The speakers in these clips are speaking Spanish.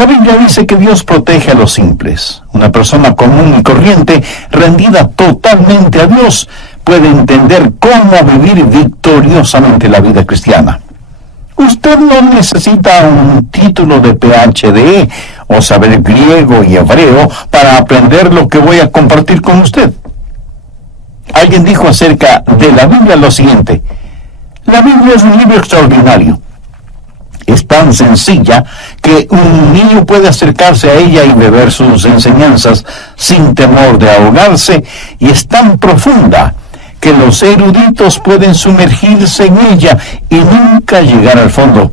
La Biblia dice que Dios protege a los simples. Una persona común y corriente, rendida totalmente a Dios, puede entender cómo vivir victoriosamente la vida cristiana. Usted no necesita un título de PhD o saber griego y hebreo para aprender lo que voy a compartir con usted. Alguien dijo acerca de la Biblia lo siguiente: la Biblia es un libro extraordinario. Es tan sencilla que un niño puede acercarse a ella y beber sus enseñanzas sin temor de ahogarse, y es tan profunda que los eruditos pueden sumergirse en ella y nunca llegar al fondo.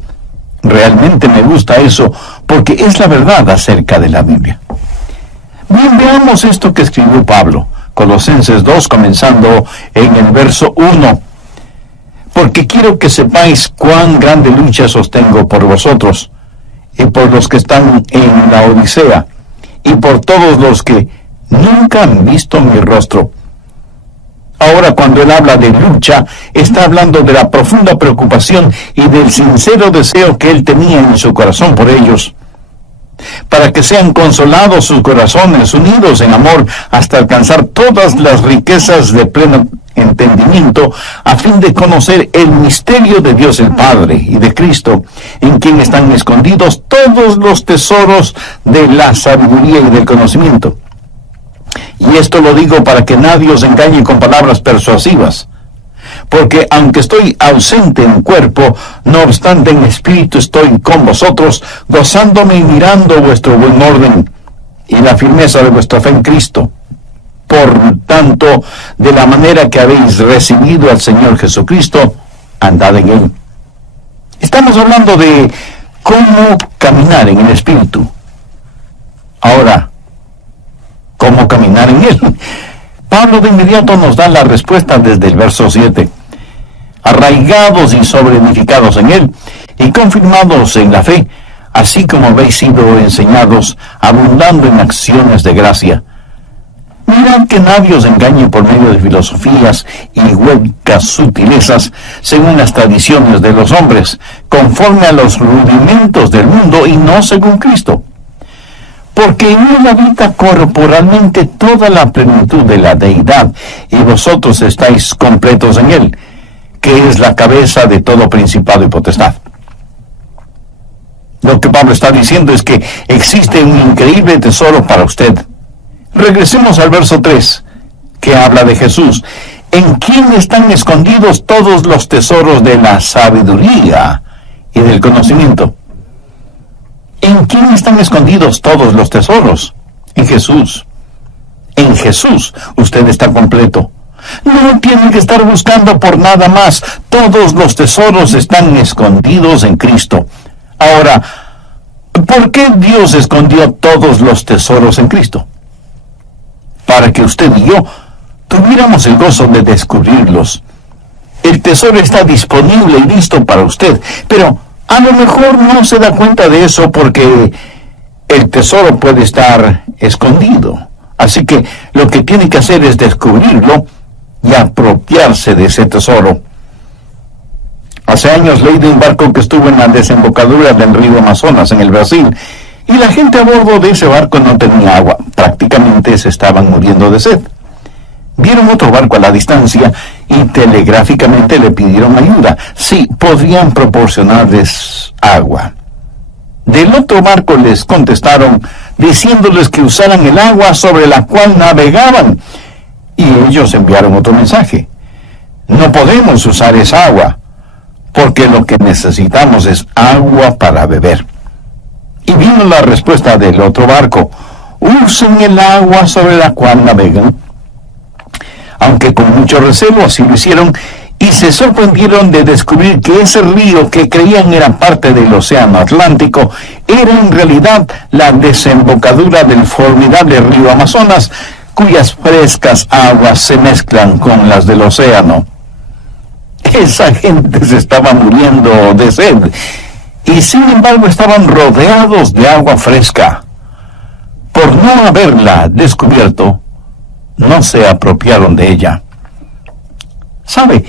Realmente me gusta eso, porque es la verdad acerca de la Biblia. Bien, veamos esto que escribió Pablo, Colosenses 2, comenzando en el verso 1. Porque quiero que sepáis cuán grande lucha sostengo por vosotros, y por los que están en la Odisea, y por todos los que nunca han visto mi rostro. Ahora, cuando él habla de lucha, está hablando de la profunda preocupación y del sincero deseo que él tenía en su corazón por ellos, para que sean consolados sus corazones, unidos en amor, hasta alcanzar todas las riquezas de pleno entendimiento, a fin de conocer el misterio de Dios el Padre y de Cristo, en quien están escondidos todos los tesoros de la sabiduría y del conocimiento. Y esto lo digo para que nadie os engañe con palabras persuasivas, porque aunque estoy ausente en cuerpo, no obstante en espíritu estoy con vosotros, gozándome y mirando vuestro buen orden y la firmeza de vuestra fe en Cristo. Por tanto, de la manera que habéis recibido al Señor Jesucristo, andad en Él. Estamos hablando de cómo caminar en el Espíritu. Ahora, ¿cómo caminar en Él? Pablo de inmediato nos da la respuesta desde el verso 7. Arraigados y sobreedificados en Él, y confirmados en la fe, así como habéis sido enseñados, abundando en acciones de gracia. Mirad que nadie os engañe por medio de filosofías y huecas sutilezas, según las tradiciones de los hombres, conforme a los rudimentos del mundo y no según Cristo. Porque en él habita corporalmente toda la plenitud de la deidad, y vosotros estáis completos en él, que es la cabeza de todo principado y potestad. Lo que Pablo está diciendo es que existe un increíble tesoro para usted. Regresemos al verso 3, que habla de Jesús, en quien están escondidos todos los tesoros de la sabiduría y del conocimiento. ¿En quién están escondidos todos los tesoros? En Jesús. En Jesús usted está completo. No tiene que estar buscando por nada más. Todos los tesoros están escondidos en Cristo. Ahora, ¿por qué Dios escondió todos los tesoros en Cristo? Para que usted y yo tuviéramos el gozo de descubrirlos. El tesoro está disponible y listo para usted, pero a lo mejor no se da cuenta de eso porque el tesoro puede estar escondido. Así que lo que tiene que hacer es descubrirlo y apropiarse de ese tesoro. Hace años leí de un barco que estuvo en la desembocadura del río Amazonas, en el Brasil, y la gente a bordo de ese barco no tenía agua. Prácticamente se estaban muriendo de sed. Vieron otro barco a la distancia y telegráficamente le pidieron ayuda. Sí, podrían proporcionarles agua. Del otro barco les contestaron diciéndoles que usaran el agua sobre la cual navegaban. Y ellos enviaron otro mensaje: no podemos usar esa agua, porque lo que necesitamos es agua para beber. Y vino la respuesta del otro barco: usen el agua sobre la cual navegan. Aunque con mucho recelo así lo hicieron, y se sorprendieron de descubrir que ese río que creían era parte del océano Atlántico era en realidad la desembocadura del formidable río Amazonas, cuyas frescas aguas se mezclan con las del océano. Esa gente se estaba muriendo de sed, y sin embargo estaban rodeados de agua fresca. Por no haberla descubierto, no se apropiaron de ella. ¿Sabe?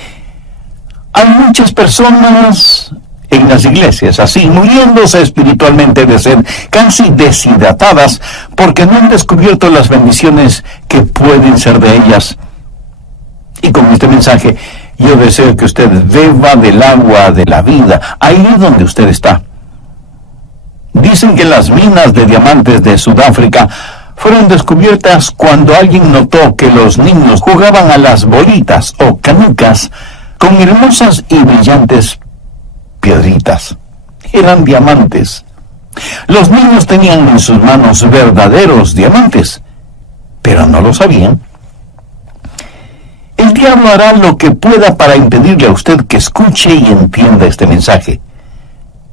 Hay muchas personas en las iglesias, así, muriéndose espiritualmente de sed, casi deshidratadas, porque no han descubierto las bendiciones que pueden ser de ellas. Y con este mensaje, yo deseo que usted beba del agua de la vida, ahí donde usted está. Dicen que las minas de diamantes de Sudáfrica fueron descubiertas cuando alguien notó que los niños jugaban a las bolitas o canicas con hermosas y brillantes piedritas. Eran diamantes. Los niños tenían en sus manos verdaderos diamantes, pero no lo sabían. El diablo hará lo que pueda para impedirle a usted que escuche y entienda este mensaje.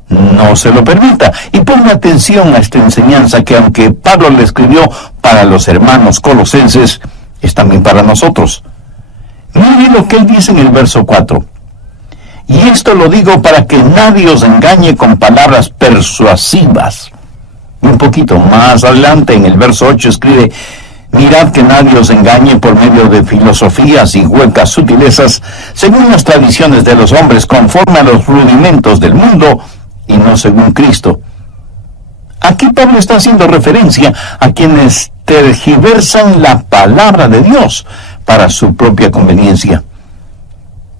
No se lo permita y ponga atención a esta enseñanza que, aunque Pablo le escribió para los hermanos colosenses, es también para nosotros. Mire lo que él dice en el verso 4. Y esto lo digo para que nadie os engañe con palabras persuasivas. Y un poquito más adelante, en el verso 8, escribe: mirad que nadie os engañe por medio de filosofías y huecas sutilezas, según las tradiciones de los hombres, conforme a los rudimentos del mundo, y no según Cristo. Aquí Pablo está haciendo referencia a quienes tergiversan la palabra de Dios para su propia conveniencia.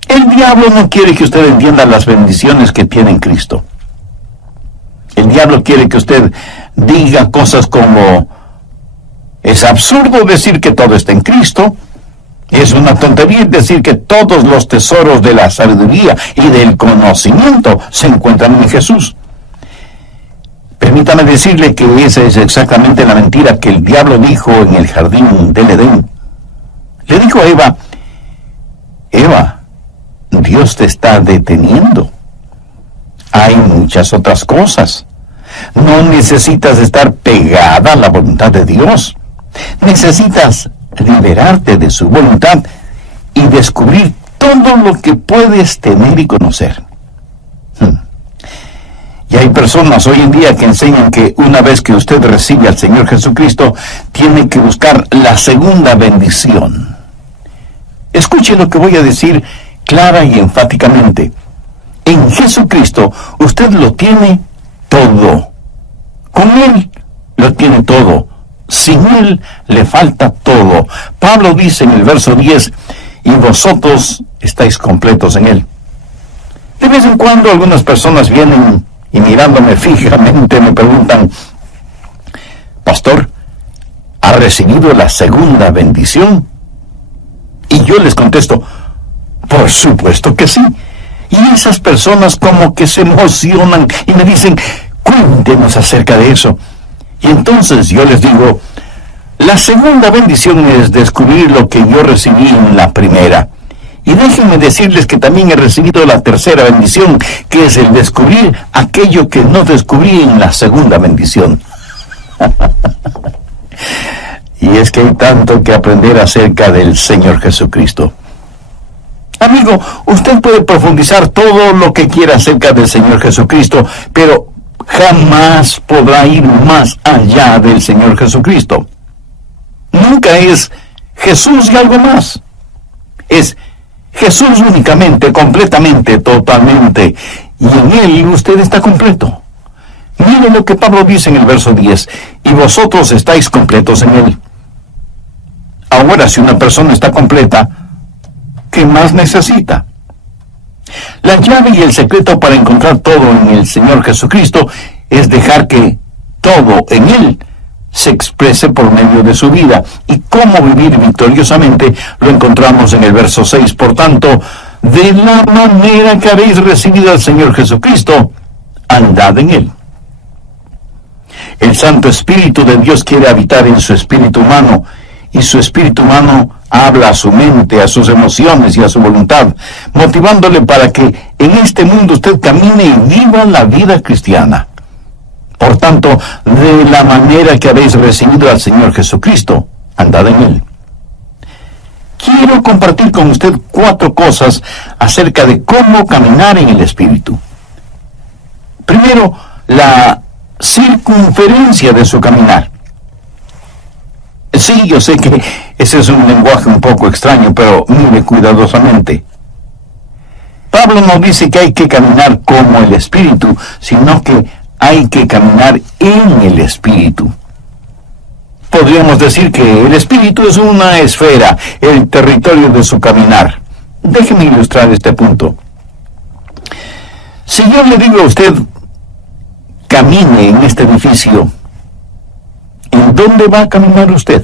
El diablo no quiere que usted entienda las bendiciones que tiene en Cristo. El diablo quiere que usted diga cosas como: es absurdo decir que todo está en Cristo. Es una tontería decir que todos los tesoros de la sabiduría y del conocimiento se encuentran en Jesús. Permítame decirle que esa es exactamente la mentira que el diablo dijo en el jardín del Edén. Le dijo a Eva: Eva, Dios te está deteniendo. Hay muchas otras cosas. No necesitas estar pegada a la voluntad de Dios. Necesitas liberarte de su voluntad y descubrir todo lo que puedes tener y conocer. Y hay personas hoy en día que enseñan que una vez que usted recibe al Señor Jesucristo, tiene que buscar la segunda bendición. Escuche lo que voy a decir clara y enfáticamente. En Jesucristo usted lo tiene todo. Con Él lo tiene todo. Sin Él le falta todo. Pablo dice en el verso 10, y vosotros estáis completos en Él. De vez en cuando algunas personas vienen y, mirándome fijamente, me preguntan: pastor, ¿ha recibido la segunda bendición? Y yo les contesto: por supuesto que sí. Y esas personas como que se emocionan y me dicen: cuéntenos acerca de eso. Y entonces yo les digo: la segunda bendición es descubrir lo que yo recibí en la primera. Y déjenme decirles que también he recibido la tercera bendición, que es el descubrir aquello que no descubrí en la segunda bendición. Y es que hay tanto que aprender acerca del Señor Jesucristo. Amigo, usted puede profundizar todo lo que quiera acerca del Señor Jesucristo, pero jamás podrá ir más allá del Señor Jesucristo. Nunca es Jesús y algo más. Es Jesús únicamente, completamente, totalmente. Y en Él usted está completo. Mire lo que Pablo dice en el verso 10. Y vosotros estáis completos en Él. Ahora, si una persona está completa, ¿qué más necesita? La llave y el secreto para encontrar todo en el Señor Jesucristo es dejar que todo en Él se exprese por medio de su vida. Y cómo vivir victoriosamente lo encontramos en el verso 6. Por tanto, de la manera que habéis recibido al Señor Jesucristo, andad en Él. El Santo Espíritu de Dios quiere habitar en su espíritu humano, y su espíritu humano habla a su mente, a sus emociones y a su voluntad, motivándole para que en este mundo usted camine y viva la vida cristiana. Por tanto, de la manera que habéis recibido al Señor Jesucristo, andad en Él. Quiero compartir con usted 4 cosas acerca de cómo caminar en el Espíritu. Primero, la circunferencia de su caminar. Sí, yo sé que ese es un lenguaje un poco extraño, pero mire cuidadosamente. Pablo no dice que hay que caminar como el Espíritu, sino que hay que caminar en el Espíritu. Podríamos decir que el Espíritu es una esfera, el territorio de su caminar. Déjeme ilustrar este punto. Si yo le digo a usted, camine en este edificio, ¿en dónde va a caminar usted?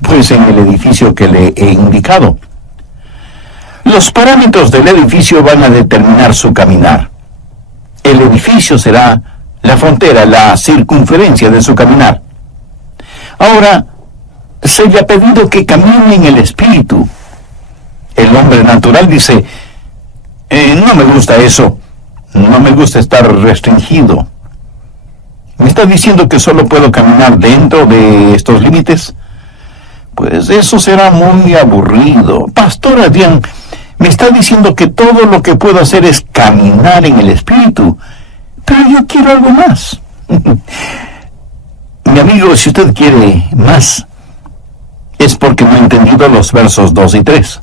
Pues en el edificio que le he indicado. Los parámetros del edificio van a determinar su caminar. El edificio será la frontera, la circunferencia de su caminar. Ahora, se le ha pedido que camine en el Espíritu. El hombre natural dice, no me gusta eso, no me gusta estar restringido. ¿Me está diciendo que solo puedo caminar dentro de estos límites? Pues eso será muy aburrido. Pastor Adrián, me está diciendo que todo lo que puedo hacer es caminar en el Espíritu, pero yo quiero algo más. Mi amigo, si usted quiere más, es porque no ha entendido los versos 2 y 3.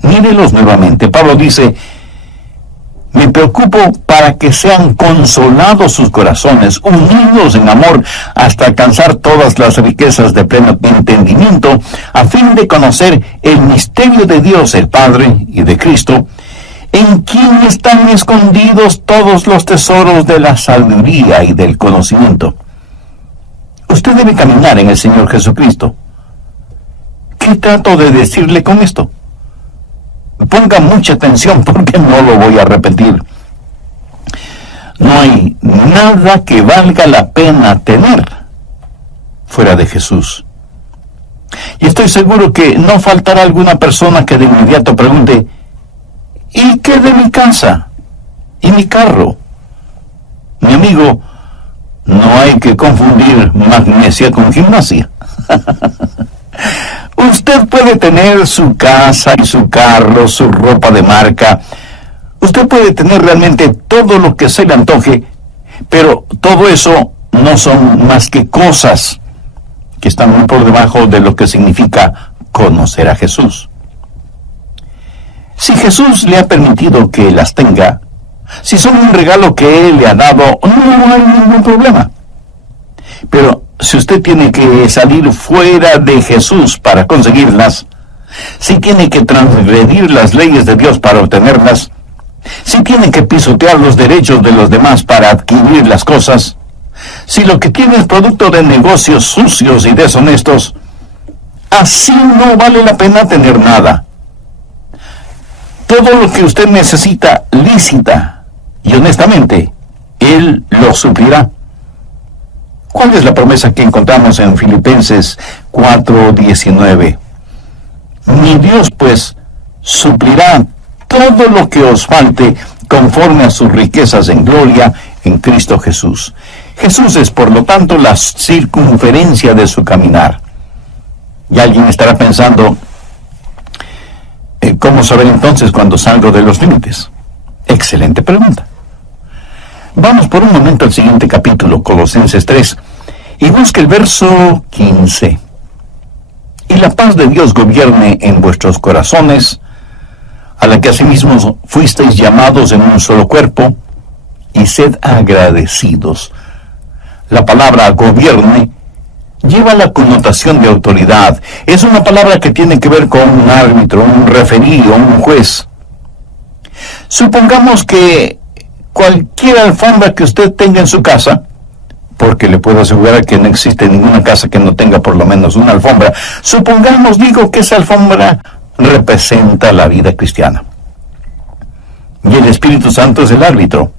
Mírelos nuevamente. Pablo dice, me preocupo para que sean consolados sus corazones, unidos en amor, hasta alcanzar todas las riquezas de pleno entendimiento, a fin de conocer el misterio de Dios el Padre y de Cristo, en quien están escondidos todos los tesoros de la sabiduría y del conocimiento. Usted debe caminar en el Señor Jesucristo. ¿Qué trato de decirle con esto? Ponga mucha atención porque no lo voy a repetir. No hay nada que valga la pena tener fuera de Jesús. Y estoy seguro que no faltará alguna persona que de inmediato pregunte, ¿y qué de mi casa? ¿Y mi carro? Mi amigo, no hay que confundir magnesia con gimnasia. Usted puede tener su casa y su carro, su ropa de marca. Usted puede tener realmente todo lo que se le antoje, pero todo eso no son más que cosas que están muy por debajo de lo que significa conocer a Jesús. Si Jesús le ha permitido que las tenga, si son un regalo que Él le ha dado, no hay ningún problema. Pero si usted tiene que salir fuera de Jesús para conseguirlas, si tiene que transgredir las leyes de Dios para obtenerlas, si tiene que pisotear los derechos de los demás para adquirir las cosas, si lo que tiene es producto de negocios sucios y deshonestos, así no vale la pena tener nada. Todo lo que usted necesita lícita y honestamente, Él lo suplirá. ¿Cuál es la promesa que encontramos en Filipenses 4:19? Mi Dios, pues, suplirá todo lo que os falte conforme a sus riquezas en gloria en Cristo Jesús. Jesús es, por lo tanto, la circunferencia de su caminar. Y alguien estará pensando, ¿cómo saber entonces cuando salgo de los límites? Excelente pregunta. Vamos por un momento al siguiente capítulo, Colosenses 3, y busque el verso 15. Y la paz de Dios gobierne en vuestros corazones, a la que asimismo fuisteis llamados en un solo cuerpo, y sed agradecidos. La palabra gobierne lleva la connotación de autoridad. Es una palabra que tiene que ver con un árbitro, un referí o un juez. Supongamos que cualquier alfombra que usted tenga en su casa, porque le puedo asegurar que no existe ninguna casa que no tenga por lo menos una alfombra, supongamos, digo, que esa alfombra representa la vida cristiana. Y el Espíritu Santo es el árbitro.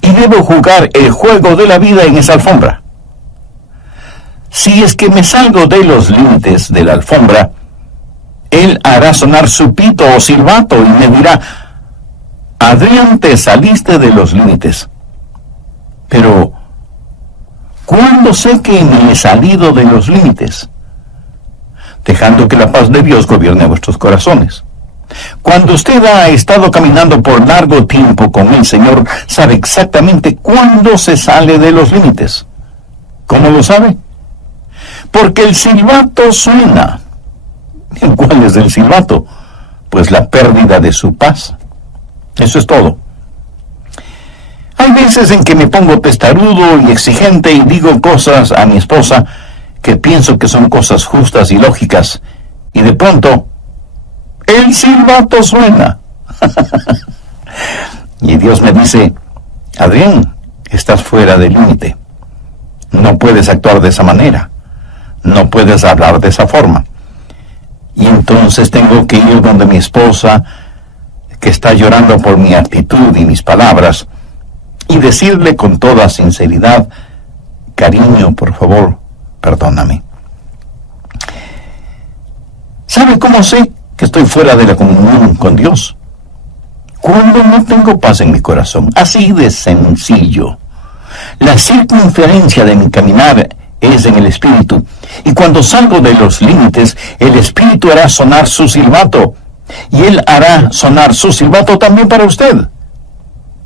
Y debo jugar el juego de la vida en esa alfombra. Si es que me salgo de los límites de la alfombra, Él hará sonar su pito o silbato y me dirá, Adrián, te saliste de los límites. Pero, ¿cuándo sé que me he salido de los límites? Dejando que la paz de Dios gobierne vuestros corazones. Cuando usted ha estado caminando por largo tiempo con el Señor, sabe exactamente cuándo se sale de los límites. ¿Cómo lo sabe? Porque el silbato suena. ¿Cuál es el silbato? pues la pérdida de su paz. Eso es todo. Hay veces en que me pongo testarudo y exigente y digo cosas a mi esposa que pienso que son cosas justas y lógicas, y de pronto el silbato suena. Y Dios me dice: Adrián, estás fuera del límite. No puedes actuar de esa manera. No puedes hablar de esa forma. Y entonces tengo que ir donde mi esposa, que está llorando por mi actitud y mis palabras, y decirle con toda sinceridad: cariño, por favor, perdóname. ¿Sabe cómo sé que estoy fuera de la comunión con Dios? Cuando no tengo paz en mi corazón. Así de sencillo. La circunferencia de mi caminar es en el Espíritu, y cuando salgo de los límites, el Espíritu hará sonar su silbato, y Él hará sonar su silbato también para usted.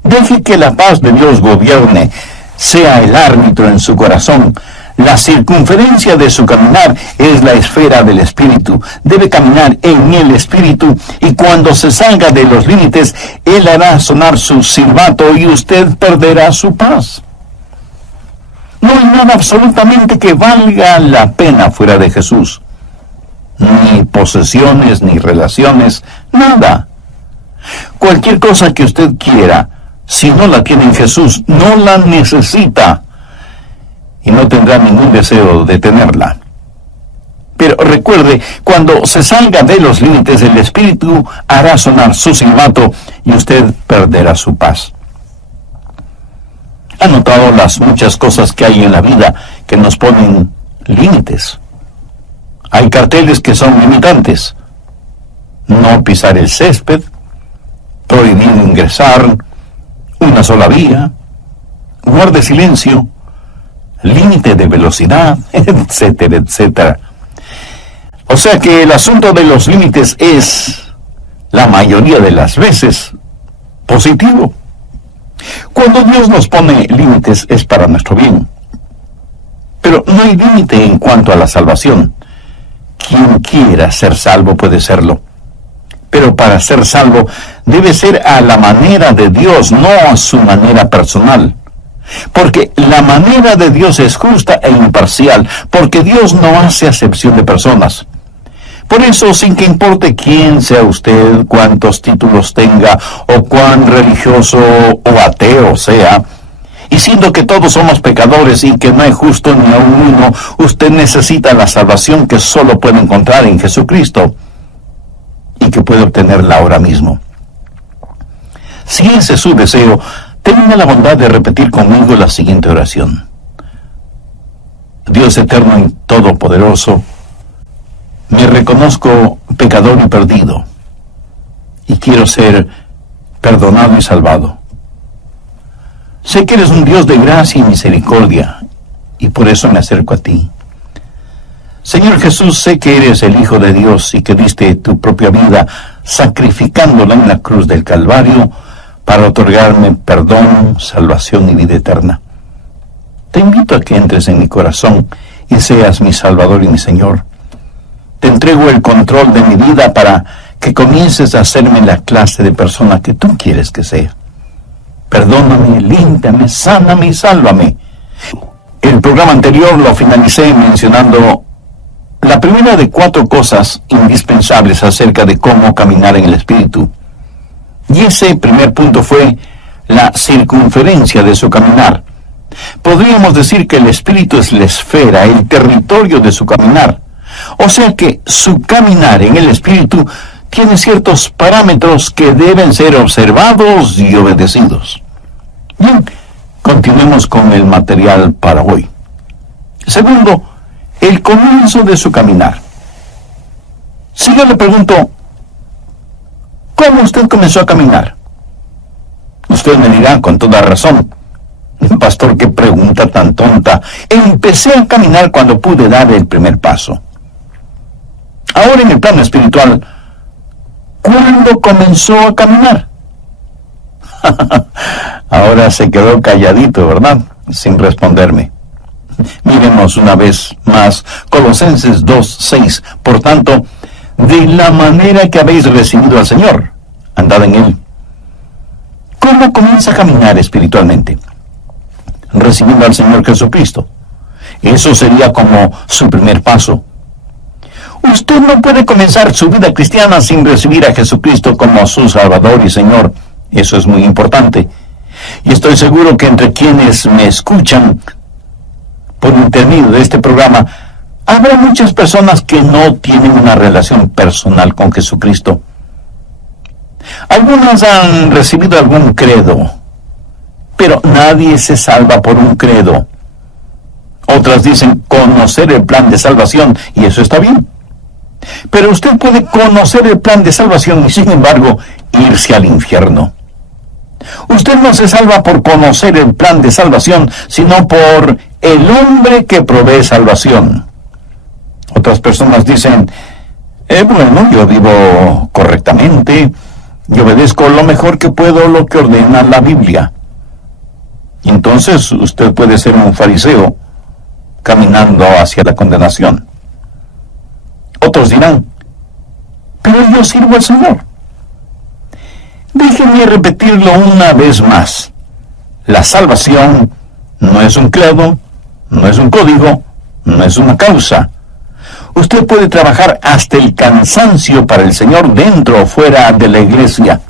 Deje que la paz de Dios gobierne, sea el árbitro en su corazón. La circunferencia de su caminar es la esfera del Espíritu. Debe caminar en el Espíritu, y cuando se salga de los límites, Él hará sonar su silbato y usted perderá su paz. No hay nada absolutamente que valga la pena fuera de Jesús. Ni posesiones, ni relaciones, nada. Cualquier cosa que usted quiera, si no la tiene en Jesús, no la necesita, y no tendrá ningún deseo de tenerla. Pero recuerde, cuando se salga de los límites, el Espíritu hará sonar su silbato y usted perderá su paz. ¿Ha notado las muchas cosas que hay en la vida que nos ponen límites? Hay carteles que son limitantes. No pisar el césped, prohibido ingresar, una sola vía, guarde silencio, límite de velocidad, etcétera, etcétera. O sea que el asunto de los límites es, la mayoría de las veces, positivo. Cuando Dios nos pone límites es para nuestro bien. Pero no hay límite en cuanto a la salvación. Quien quiera ser salvo puede serlo. Pero para ser salvo debe ser a la manera de Dios, no a su manera personal. Porque la manera de Dios es justa e imparcial, porque Dios no hace acepción de personas. Por eso, sin que importe quién sea usted, cuántos títulos tenga, o cuán religioso o ateo sea, y siendo que todos somos pecadores y que no hay justo ni aun uno, usted necesita la salvación que solo puede encontrar en Jesucristo, y que puede obtenerla ahora mismo. Si ese es su deseo, tenga la bondad de repetir conmigo la siguiente oración. Dios eterno y todopoderoso, me reconozco pecador y perdido, y quiero ser perdonado y salvado. Sé que eres un Dios de gracia y misericordia, y por eso me acerco a ti. Señor Jesús, sé que eres el Hijo de Dios y que diste tu propia vida sacrificándola en la cruz del Calvario para otorgarme perdón, salvación y vida eterna. Te invito a que entres en mi corazón y seas mi Salvador y mi Señor. Te entrego el control de mi vida para que comiences a hacerme la clase de persona que tú quieres que sea. Perdóname, límpiame, sáname y sálvame. El programa anterior lo finalicé mencionando la primera de 4 cosas indispensables acerca de cómo caminar en el Espíritu. Y ese primer punto fue la circunferencia de su caminar. Podríamos decir que el Espíritu es la esfera, el territorio de su caminar. O sea que su caminar en el Espíritu tiene ciertos parámetros que deben ser observados y obedecidos. Bien, continuemos con el material para hoy. Segundo, el comienzo de su caminar. Si yo le pregunto, ¿cómo usted comenzó a caminar? Usted me dirá con toda razón, pastor, qué pregunta tan tonta. Empecé a caminar cuando pude dar el primer paso. Ahora en el plano espiritual, ¿cuándo comenzó a caminar? Ahora se quedó calladito, ¿verdad? Sin responderme. Miremos una vez más Colosenses 2:6. Por tanto, de la manera que habéis recibido al Señor. Andad en Él. ¿Cómo comienza a caminar espiritualmente? Recibiendo al Señor Jesucristo. Eso sería como su primer paso. Usted no puede comenzar su vida cristiana sin recibir a Jesucristo como su Salvador y Señor. Eso es muy importante. Y estoy seguro que entre quienes me escuchan por intermedio de este programa, habrá muchas personas que no tienen una relación personal con Jesucristo. Algunas han recibido algún credo, pero nadie se salva por un credo. Otras dicen conocer el plan de salvación, y eso está bien. Pero usted puede conocer el plan de salvación y sin embargo irse al infierno. Usted no se salva por conocer el plan de salvación, sino por el hombre que provee salvación. Otras personas dicen, bueno, yo vivo correctamente, yo obedezco lo mejor que puedo lo que ordena la Biblia. Y entonces usted puede ser un fariseo caminando hacia la condenación. Otros dirán, pero yo sirvo al Señor. Déjenme repetirlo una vez más. La salvación no es un credo, no es un código, no es una causa. Usted puede trabajar hasta el cansancio para el Señor dentro o fuera de la iglesia.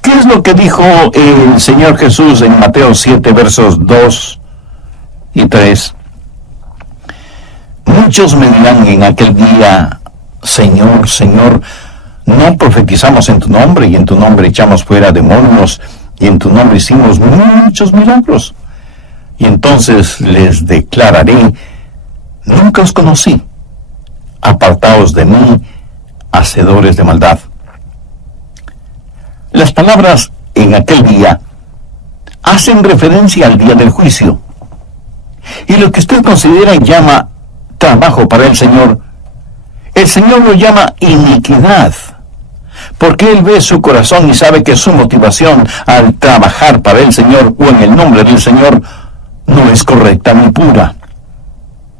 ¿Qué es lo que dijo el Señor Jesús en Mateo 7, versos 2 y 3? Muchos me dirán en aquel día, Señor, Señor, no profetizamos en tu nombre, y en tu nombre echamos fuera demonios, y en tu nombre hicimos muchos milagros. Y entonces les declararé, nunca os conocí, apartaos de mí, hacedores de maldad. Las palabras en aquel día hacen referencia al día del juicio. Y lo que usted considera y llama trabajo para el Señor lo llama iniquidad, porque Él ve su corazón y sabe que su motivación al trabajar para el Señor o en el nombre del Señor no es correcta ni pura.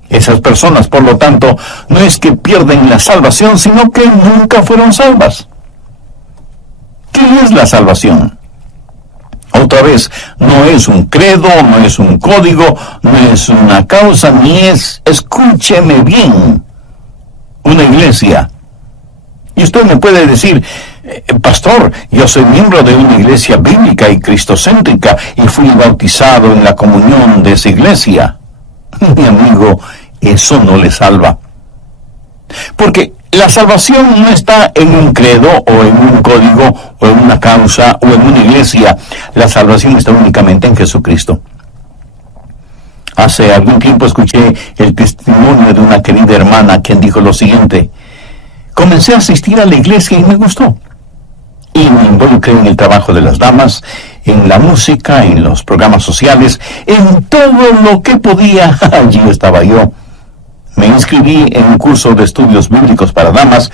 Esas personas, por lo tanto, no es que pierden la salvación, sino que nunca fueron salvas. ¿Qué es la salvación? Otra vez, no es un credo, no es un código, no es una causa, ni es, escúcheme bien, una iglesia. Y usted me puede decir, pastor, yo soy miembro de una iglesia bíblica y cristocéntrica y fui bautizado en la comunión de esa iglesia. Mi amigo, eso no le salva. Porque la salvación no está en un credo o en un código o en una causa o en una iglesia. La salvación está únicamente en Jesucristo. Hace algún tiempo escuché el testimonio de una querida hermana quien dijo lo siguiente: comencé a asistir a la iglesia y me gustó. Y me involucré en el trabajo de las damas, en la música, en los programas sociales, en todo lo que podía. Allí estaba yo. Me inscribí en un curso de estudios bíblicos para damas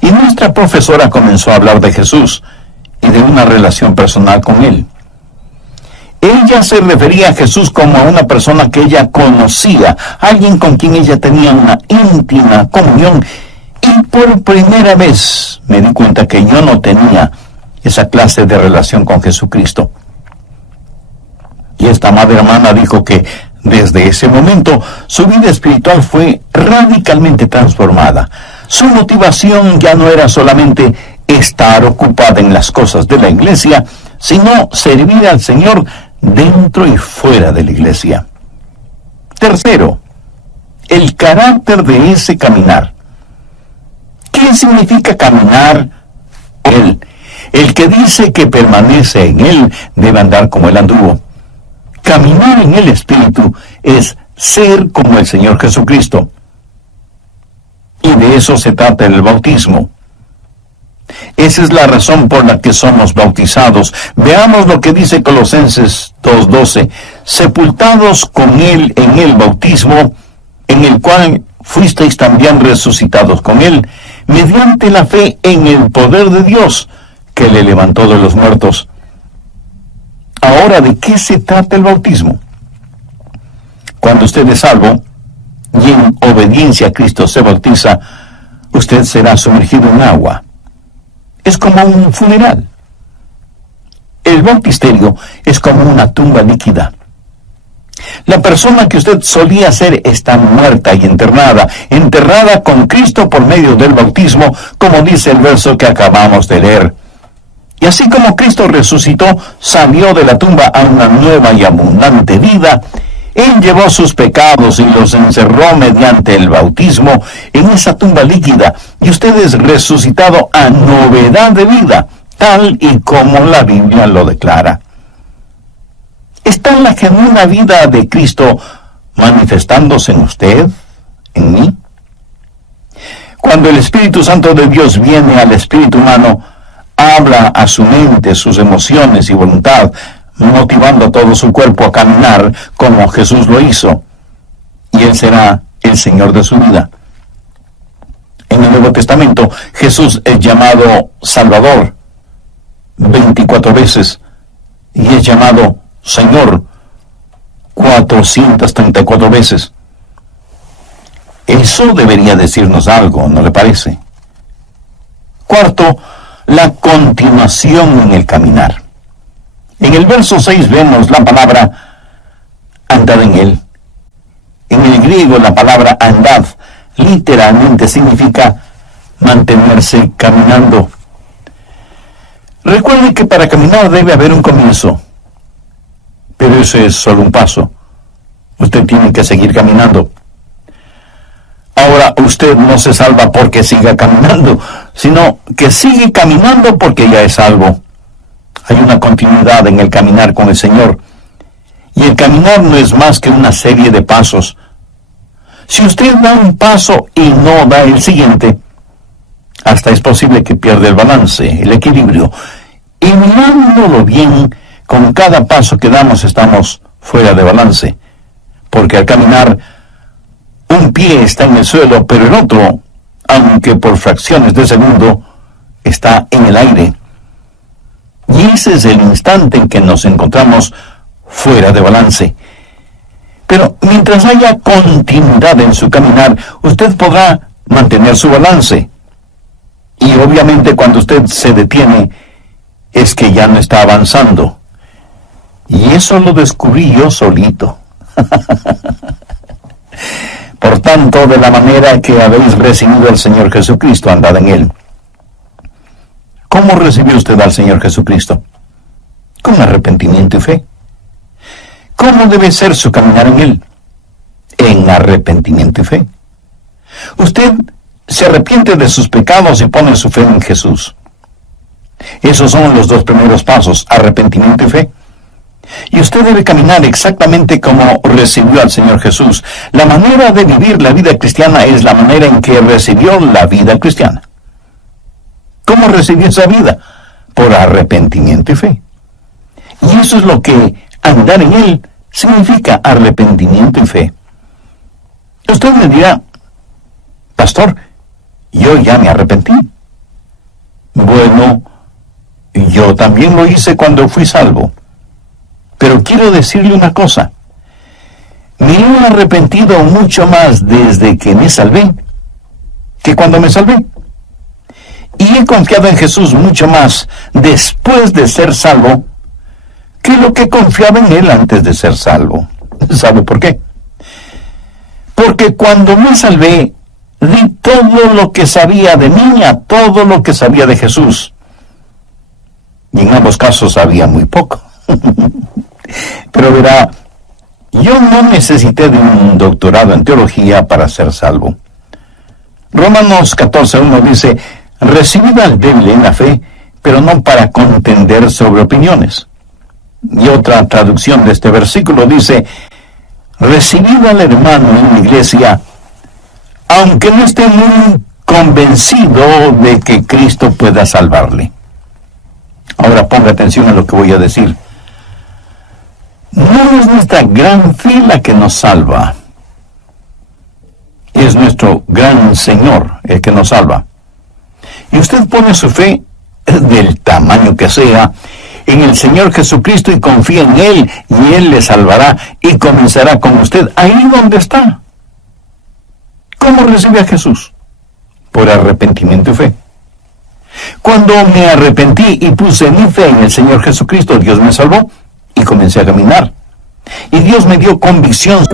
y nuestra profesora comenzó a hablar de Jesús y de una relación personal con Él. Ella se refería a Jesús como a una persona que ella conocía, alguien con quien ella tenía una íntima comunión, y por primera vez me di cuenta que yo no tenía esa clase de relación con Jesucristo. Y esta madre hermana dijo que desde ese momento su vida espiritual fue radicalmente transformada. Su motivación ya no era solamente estar ocupada en las cosas de la iglesia, sino servir al Señor dentro y fuera de la iglesia. Tercero, el carácter de ese caminar. ¿Qué significa caminar con Él? El que dice que permanece en Él debe andar como Él anduvo. Caminar en el Espíritu es ser como el Señor Jesucristo. Y de eso se trata el bautismo. Esa es la razón por la que somos bautizados. Veamos lo que dice Colosenses 2:12. Sepultados con Él en el bautismo, en el cual fuisteis también resucitados con Él, mediante la fe en el poder de Dios, que le levantó de los muertos. Ahora, ¿de qué se trata el bautismo? Cuando usted es salvo y en obediencia a Cristo se bautiza, usted será sumergido en agua. Es como un funeral. El bautisterio es como una tumba líquida. La persona que usted solía ser está muerta y enterrada con Cristo por medio del bautismo, como dice el verso que acabamos de leer. Y así como Cristo resucitó, salió de la tumba a una nueva y abundante vida, Él llevó sus pecados y los encerró mediante el bautismo en esa tumba líquida, y usted es resucitado a novedad de vida, tal y como la Biblia lo declara. ¿Está la genuina vida de Cristo manifestándose en usted, en mí? Cuando el Espíritu Santo de Dios viene al espíritu humano, habla a su mente, sus emociones y voluntad, motivando a todo su cuerpo a caminar como Jesús lo hizo, y Él será el Señor de su vida. En el Nuevo Testamento, Jesús es llamado Salvador 24 veces, y es llamado Señor 434 veces. Eso debería decirnos algo, ¿no le parece? Cuarto, la continuación en el caminar. En el verso 6 vemos la palabra andad en él. En el griego la palabra andad literalmente significa mantenerse caminando. Recuerde que para caminar debe haber un comienzo, pero ese es solo un paso. Usted tiene que seguir caminando. Ahora, usted no se salva porque siga caminando, sino que sigue caminando porque ya es salvo. Hay una continuidad en el caminar con el Señor. Y el caminar no es más que una serie de pasos. Si usted da un paso y no da el siguiente, hasta es posible que pierda el balance, el equilibrio. Y mirándolo bien, con cada paso que damos estamos fuera de balance. Porque al caminar, un pie está en el suelo, pero el otro, aunque por fracciones de segundo, está en el aire. Y ese es el instante en que nos encontramos fuera de balance. Pero mientras haya continuidad en su caminar, usted podrá mantener su balance. Y obviamente cuando usted se detiene, es que ya no está avanzando. Y eso lo descubrí yo solito. Por tanto, de la manera que habéis recibido al Señor Jesucristo, andad en Él. ¿Cómo recibió usted al Señor Jesucristo? Con arrepentimiento y fe. ¿Cómo debe ser su caminar en Él? En arrepentimiento y fe. Usted se arrepiente de sus pecados y pone su fe en Jesús. Esos son los dos primeros pasos, arrepentimiento y fe. Y usted debe caminar exactamente como recibió al Señor Jesús. La manera de vivir la vida cristiana es la manera en que recibió la vida cristiana. ¿Cómo recibió esa vida? Por arrepentimiento y fe. Y eso es lo que andar en Él significa, arrepentimiento y fe. Usted me dirá, pastor, yo ya me arrepentí. Bueno, yo también lo hice cuando fui salvo. Pero quiero decirle una cosa. Me he arrepentido mucho más desde que me salvé que cuando me salvé. Y he confiado en Jesús mucho más después de ser salvo que lo que confiaba en Él antes de ser salvo. ¿Sabe por qué? Porque cuando me salvé, di todo lo que sabía de mí a todo lo que sabía de Jesús. Y en ambos casos sabía muy poco. Pero verá, yo no necesité de un doctorado en teología para ser salvo. Romanos 14:1 dice, recibid al débil en la fe, pero no para contender sobre opiniones. Y otra traducción de este versículo dice, recibid al hermano en la iglesia, aunque no esté muy convencido de que Cristo pueda salvarle. Ahora ponga atención a lo que voy a decir. No es nuestra gran fe la que nos salva. Es nuestro gran Señor el que nos salva. Y usted pone su fe, del tamaño que sea, en el Señor Jesucristo y confía en Él, y Él le salvará y comenzará con usted ahí donde está. ¿Cómo recibe a Jesús? por arrepentimiento y fe. Cuando me arrepentí y puse mi fe en el Señor Jesucristo, Dios me salvó y comencé a caminar. Y Dios me dio convicción.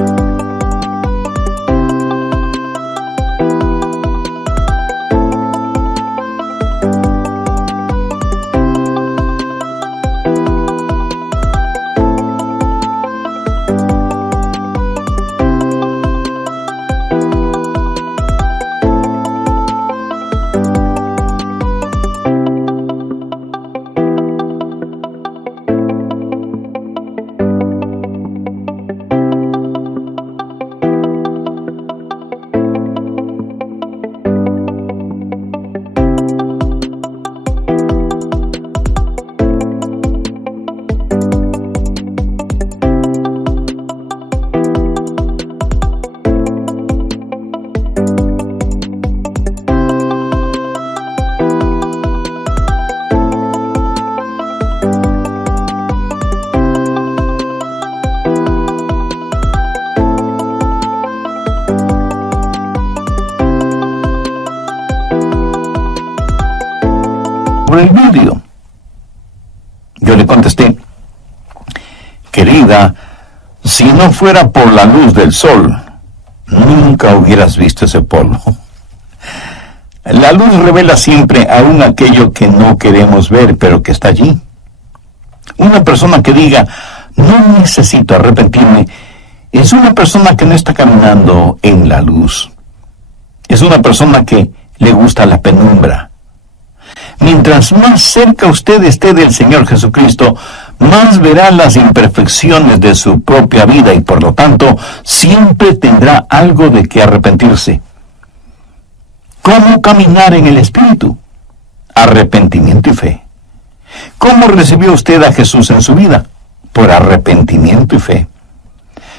Por el vídeo. Yo le contesté: querida, si no fuera por la luz del sol, nunca hubieras visto ese polvo. La luz revela siempre aún aquello que no queremos ver, pero que está allí. Una persona que diga, no necesito arrepentirme, es una persona que no está caminando en la luz. Es una persona que le gusta la penumbra. Mientras más cerca usted esté del Señor Jesucristo, más verá las imperfecciones de su propia vida y por lo tanto siempre tendrá algo de que arrepentirse. ¿Cómo caminar en el Espíritu? Arrepentimiento y fe. ¿Cómo recibió usted a Jesús en su vida? Por arrepentimiento y fe.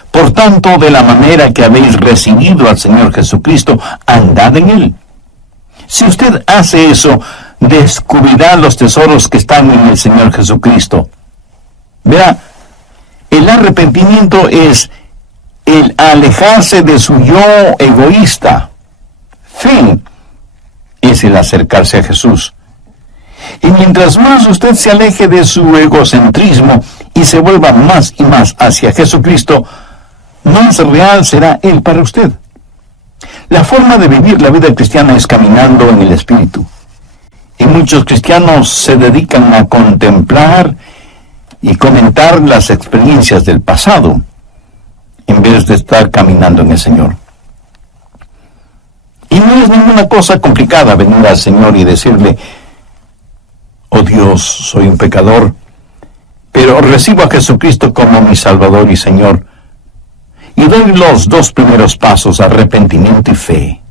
Por tanto, de la manera que habéis recibido al Señor Jesucristo, andad en Él. Si usted hace eso, descubrirá los tesoros que están en el Señor Jesucristo. Verá, el arrepentimiento es el alejarse de su yo egoísta. Fe es el acercarse a Jesús. Y mientras más usted se aleje de su egocentrismo y se vuelva más y más hacia Jesucristo, más real será Él para usted. La forma de vivir la vida cristiana es caminando en el Espíritu. Y muchos cristianos se dedican a contemplar y comentar las experiencias del pasado, en vez de estar caminando en el Señor. Y no es ninguna cosa complicada venir al Señor y decirle: oh Dios, soy un pecador, pero recibo a Jesucristo como mi Salvador y Señor, y doy los dos primeros pasos, arrepentimiento y fe.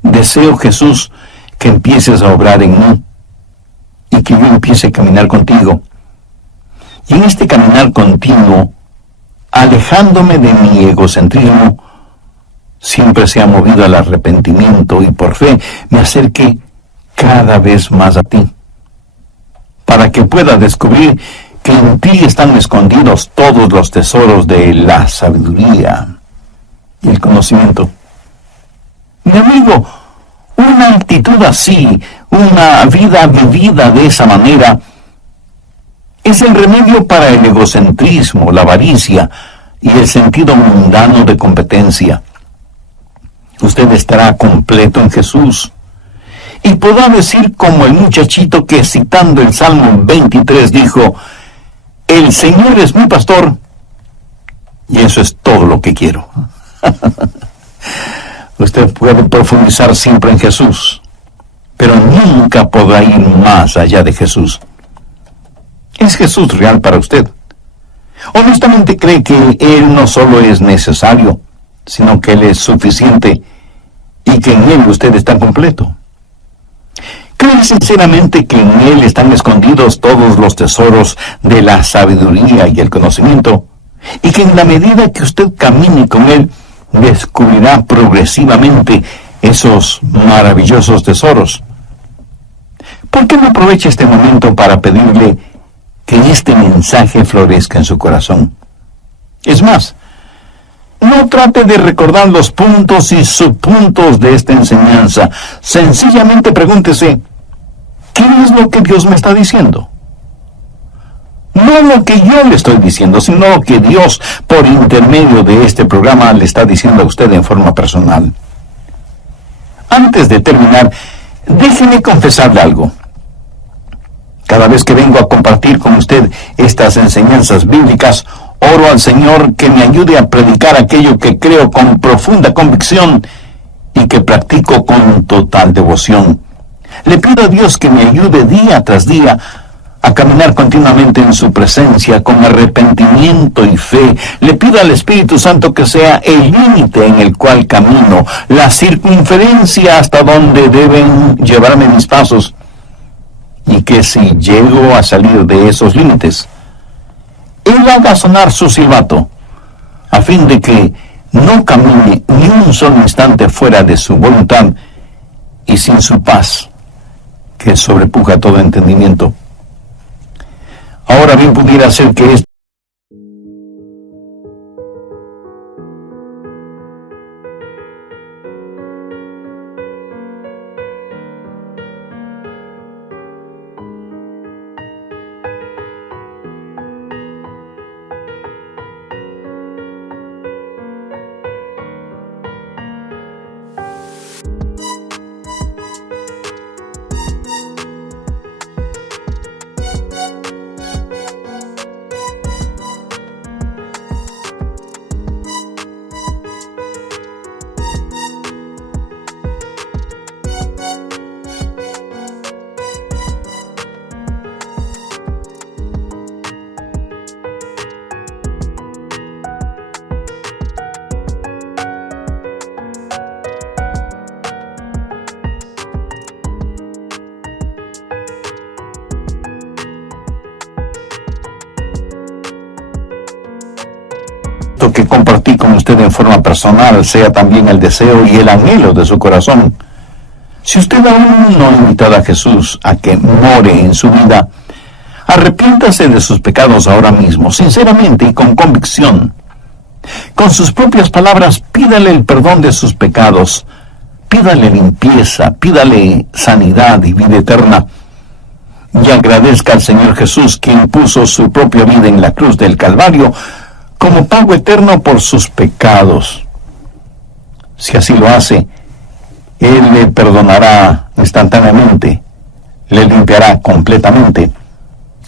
Deseo, Jesús, que empieces a obrar en mí y que yo empiece a caminar contigo. Y en este caminar continuo, alejándome de mi egocentrismo, siempre se ha movido al arrepentimiento y por fe me acerque cada vez más a ti, para que pueda descubrir que en ti están escondidos todos los tesoros de la sabiduría y el conocimiento. Mi amigo, una actitud así, una vida vivida de esa manera, es el remedio para el egocentrismo, la avaricia y el sentido mundano de competencia. Usted estará completo en Jesús y podrá decir como el muchachito que, citando el Salmo 23, dijo: el Señor es mi pastor y eso es todo lo que quiero. Usted puede profundizar siempre en Jesús, pero nunca podrá ir más allá de Jesús. ¿Es Jesús real para usted? ¿Honestamente cree que Él no solo es necesario, sino que Él es suficiente y que en Él usted está completo? ¿Cree sinceramente que en Él están escondidos todos los tesoros de la sabiduría y el conocimiento? Y que en la medida que usted camine con Él, descubrirá progresivamente esos maravillosos tesoros. ¿Por qué no aprovecha este momento para pedirle que este mensaje florezca en su corazón? Es más, no No trate de recordar los puntos y subpuntos de esta enseñanza. Sencillamente pregúntese, ¿qué es lo que Dios me está diciendo? No lo que yo le estoy diciendo, sino lo que Dios, por intermedio de este programa, le está diciendo a usted en forma personal. Antes de terminar, déjeme confesarle algo. Cada vez que vengo a compartir con usted estas enseñanzas bíblicas, oro al Señor que me ayude a predicar aquello que creo con profunda convicción y que practico con total devoción. Le pido a Dios que me ayude día tras día a caminar continuamente en su presencia con arrepentimiento y fe. Le pido al Espíritu Santo que sea el límite en el cual camino, la circunferencia hasta donde deben llevarme mis pasos, y que si llego a salir de esos límites, Él haga sonar su silbato, a fin de que no camine ni un solo instante fuera de su voluntad y sin su paz, que sobrepuja todo entendimiento. Ahora bien, pudiera ser que esto que compartí con usted en forma personal sea también el deseo y el anhelo de su corazón. Si usted aún no ha invitado a Jesús a que more en su vida, arrepiéntase de sus pecados ahora mismo, sinceramente y con convicción. Con sus propias palabras, pídale el perdón de sus pecados, pídale limpieza, pídale sanidad y vida eterna, y agradezca al Señor Jesús, quien puso su propia vida en la cruz del Calvario como pago eterno por sus pecados. Si así lo hace, Él le perdonará instantáneamente, le limpiará completamente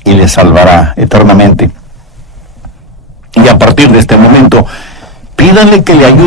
y le salvará eternamente. Y a partir de este momento, pídale que le ayude